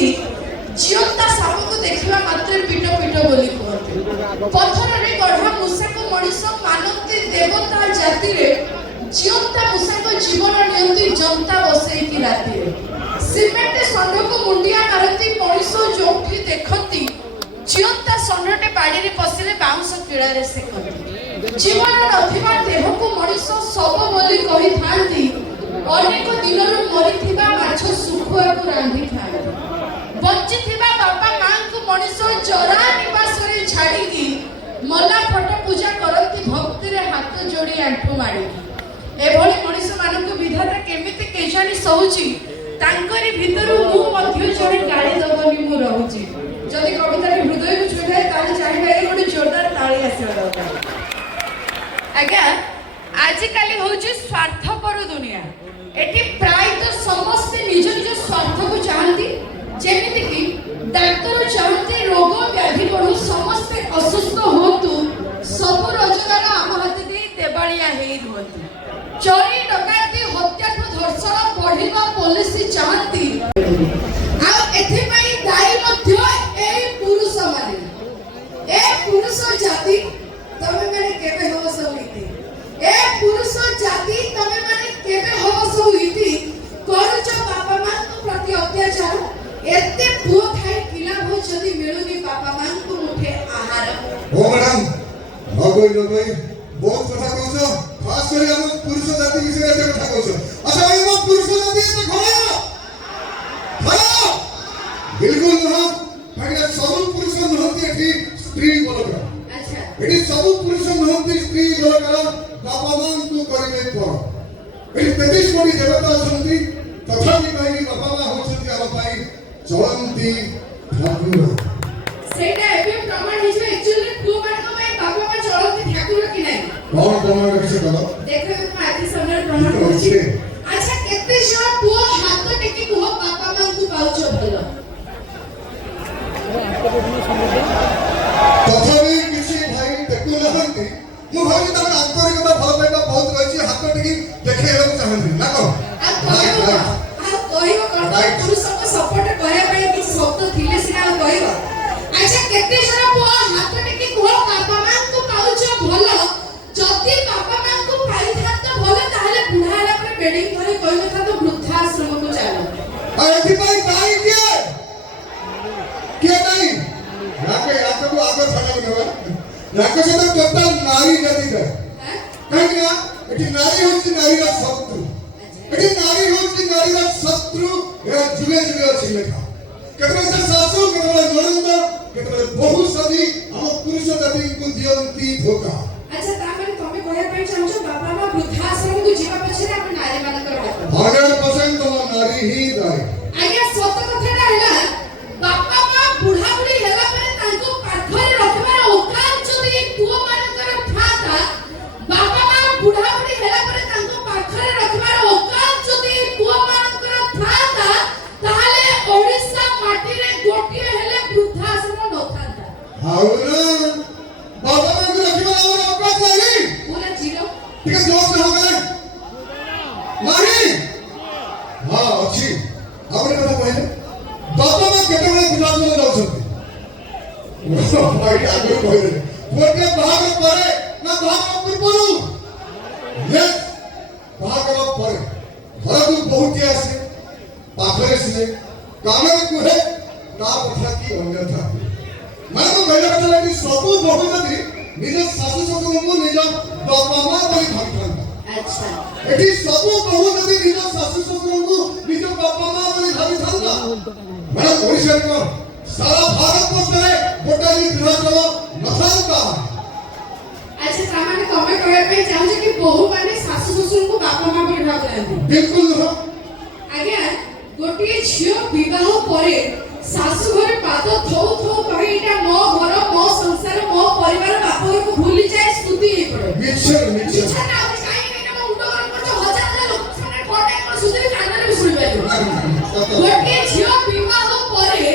कहती जीवंता साप को देखा मात्र पिट पिट बोली कहते पत्थर रे गढ़ा मूषा को मनीष मानती देवता जाति रे जीवंता मूषा को जीवन नियंती जनता बसई की राति रे सिमेंट षंढ को मुंडिया मारती मनीष जोठी देखती जीवंता षंढटे बाड़ी रे पसिले बाउंस किड़ा रे सेकती जीवन नथिबा देह को मनीष सब बोली कहि थांती अनेक दिनरु मरिथिबा माछ सुखुआ को रांधी थांती बंचिथिबा बापा मां को मनीष जरा निवास रे छाड़ी की मला फट पूजा करती भक्ति रे हाथ जोड़ी आंठू माड़ी एभली मनीष मानक विधाता केमिति केजानी सहुची तांकरी भितरु मु मध्य जणे गाली दबनी मु रहूची जदि कविता के हृदय को छुए ताले चाहिबा ए गोटे जोरदार ताली आसीबा दरकार आज्ञा आजिकाली होची स्वार्थपर दुनिया एठी प्राय तो समस्त निज निज स्वार्थ को चाहती जेमिति कि डाक्टर चाहते रोग व्याधि बढ़ू समस्त असुस्थ होतु सब रोजगार आम हाथ दे देबालिया हेई होतु चोरी डकायती हत्या को धर्षण बढ़िबा पुलिस चाहती आ एथि पई दाई मध्य ए पुरुष माने ए पुरुष जाति तमे माने केबे हो सउइती ए पुरुष जाति तमे माने केबे हो सउइती करछ बापा मां को प्रति अत्याचार एते पुओ थाई किला भो जदी मिलुनी बापा मां को मुठे आहार ओ मैडम भगोई बहुत कथा कहछो खास करी हम पुरुष जाति विषय रे कथा कहछो अच्छा हम पुरुष जाति से खड़ा खड़ा बिल्कुल ना काहे सब पुरुष नहती एठी स्त्री बोलकर अच्छा एठी सब पुरुष नहती स्त्री बोलकर बापा मां को करिवे पर एठी 33 कोटी देवता अछंती तथापि कहि बापा मां होछंती हम पाई चलंती ठाकुर सेटा एबे प्रमाण हिजो एक्चुअली पुओ मानक में बापा मां चलंती ठाकुर कि नै कौन प्रमाण किसे करो देखो मैं आदि समय प्रमाण करछि अच्छा केते जण पुओ हाथ टेकी कुह बापा मां को पाउछ भलो तथापि किसी भाई टेकु नहंती मु भाई तमन आंतरिकता भल पाइबा बहुत रहिछि हाथ टेकी देखेइबा चाहंती ना को आ कहिबो करता पुरुष को सपोर्ट करे पय कि शब्द थिले सिना कहिबो अच्छा केते जण पुओ हाथ टेकी कुह बापा मां को पाउछ भलो जति बापा मां को पाई थात भलो ताले बुढ़ा हला पर बेडिंग धरि कहिलो था तो वृद्धा आश्रम को चलो आ एथि भाई काई के नहीं याके याके को आगे छाना बनवा याके से तो टोटल नारी जाति है कहीं ना एठी नारी होची नारी रा शत्रु एठी नारी होची नारी रा शत्रु ए जुगे जुगे अछि लेखा केतरे से सासु केतरे ननंद केतरे बहु सदी हम पुरुष जाति को दियंती धोखा अच्छा ता माने तमे कहया पई चाहछो बापा मां वृद्धा आश्रम को जीवा पछरे आपण नारी मानकर हाथ 100% तो नारी ही दाई आज्ञा सत कथाटा हैला बापा मां बुढ़ा बुढ़ी हेला परे तांको पाखरे रखबार औकात जदी पुओ मानकर थाता बापा मां बुढ़ा बुढ़ी हेला परे तांको पाखरे रखबार औकात जदी पुओ मानकर थाता ताले ओडिसा माटी रे गोटी हेले वृद्धा आश्रम न थाता हाउ ना बाबा मां को रखबार और औकात नहीं पूरा जीरो ठीक है जोर से हो गए नहीं हां अच्छी आपने कथा कहले बापा मां केतबे विलास में जाउछंती भाई आगे कहले गोटे भाग परे ना भाग पूर्वरु यस भाग परे घर को बहुत आसे पाखरे से कामे कुहे ता कथा की अन्यथा मैं तो कहले कथा लागी सब बहु जदी निज सासु ससुर को निज बापा मां बली भागथान अच्छा एठी सब बहु जदी निज सासु ससुर को निज बापा मां बली भागथान मैं ओडिसा को सारा भारत वर्ष में गोटा ही विधानसभा नथांता अच्छा ता माने तमे कहया पई चाहछो कि बहु माने सासु ससुर को बापा मां बली भागथान बिल्कुल हो आज्ञा गोटे झियो विवाह परे सासु घरे पाद थौ थौ कहि एटा मो घर मो संसार मो परिवार बाप घर को भूली जाए स्तुति हे पड़े मिक्सर इच्छा ना हो काई एटा मो उंडो घर पर हजार लोक सामने कोटे को सुधरी कानरे भी सुनि पाइबो गोटे झियो विवाह परे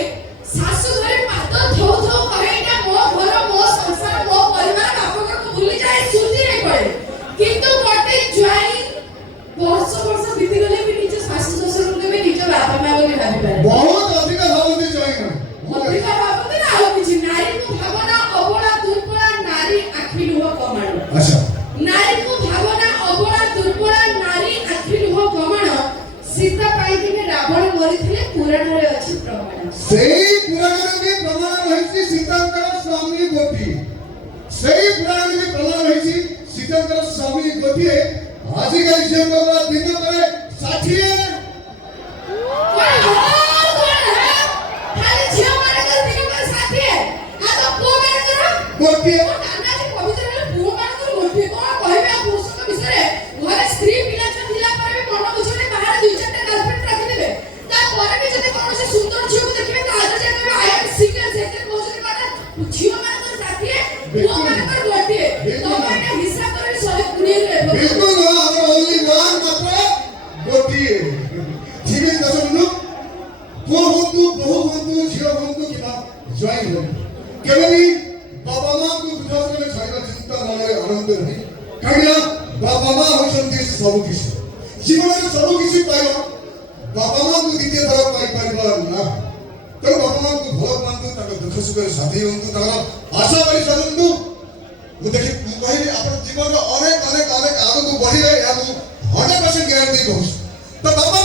सासु घरे पाद थौ थौ कहि एटा मो घर मो संसार मो परिवार बाप घर को भूली जाए स्तुति हे पड़े किंतु गोटे ज्वाई वर्ष वर्ष बीती गले भी निज सासु ससुर के भी निज बाप मां बोली भाबी पारे बहुत अधिक भावती ଅଛି ପ୍ରମାଣ। ସେଇ ପୁରାଣରେ ବି ପ୍ରମାଣ ରହିଛି ସୀତାଙ୍କର ସ୍ୱାମୀ ଗୋଟିଏ। ସେଇ ପୁରାଣରେ ବି ପ୍ରମାଣ ରହିଛି ସୀତାଙ୍କର ସ୍ୱାମୀ ଗୋଟିଏ। ଆଜିକାଲି ଝିଅଙ୍କର ଦିନକରେ 60 ଖାଲି ଝିଅ ମାନଙ୍କର ଦିନକରେ 60 ଆଉ ତ ପୁଅ ମାନଙ୍କର ଗୋଟିଏ। ନାନାଜୀ ପବିତ୍ର ହେଲେ ପୁଅ ମାନଙ୍କର ଗୋଟିଏ। କଣ କହିବେ ଆଉ ପୁରୁଷଙ୍କ ବିଷୟରେ? ଘରେ ସ୍ତ୍ରୀ ପିଲା ଛୁଆ ଥିଲା ପରେ ବି ମନ ବୁଝୁନି ବାହାରେ 2-4ଟା ଗାର୍ଲଫ୍ରେଣ୍ଡ ରଖିଦେବେ। ତାପରେ ବି ଯଦି କୌଣସି ସୁନ୍ଦର ଝିଅକୁ ଦେଖିବେ ତ ଆଜ ଯାଏ କହିବେ ଆଇ ଏମ୍ ସିଙ୍ଗଲ। ସେଥିରେ କହୁଛନ୍ତି ମାନେ ଝିଅ ମାନଙ୍କର 60 ପୁଅ ମାନଙ୍କର ଗୋଟିଏ। ତମେ ଏଟା ହିସାବ କରି 120 ରେ ବିଲକୁଲ ନୁହଁ। ଆମର ଓନ୍ଲି ୱାନ୍ ମାତ୍ର ଗୋଟିଏ। ଠିକ ଅଛି ଦର୍ଶକ ବନ୍ଧୁ, ପୁଅ ହୁଅନ୍ତୁ ବୋହୂ ହୁଅନ୍ତୁ ଝିଅ ହୁଅନ୍ତୁ କିମ୍ବା ଜ୍ୱାଇଁ ହୁଅନ୍ତୁ, କେବେ ବି ବାପା ମାଙ୍କୁ ବୃଦ୍ଧାଶ୍ରମରେ ଛାଡ଼ିବା ଚିନ୍ତା ମନରେ ଆନନ୍ଦ ନାହିଁ। କାହିଁକିନା ବାପା ମା ହେଉଛନ୍ତି ସବୁ କିଛି। ଜୀବନରେ ସବୁ କିଛି ପାଇବ, ବାପା ମାଙ୍କୁ ଦ୍ୱିତୀୟ ଥର ପାଇପାରିବା ନା। ତେଣୁ ବାପା ମାଙ୍କୁ ଭଲ ପାଆନ୍ତୁ, ତାଙ୍କ ଦୁଃଖ ସୁଖରେ ସାଥୀ ହୁଅନ୍ତୁ, ତାଙ୍କର ଆଶା କରି ଚାଲନ୍ତୁ। ମୁଁ କହିବି ଆପଣ ଜୀବନରେ ଅନେକ ଅନେକ ଅନେକ ଆଗକୁ ବଢିବେ, ଏହାକୁ 100% ଗ୍ୟାରେଣ୍ଟି କହୁଛି। ତ ବାପା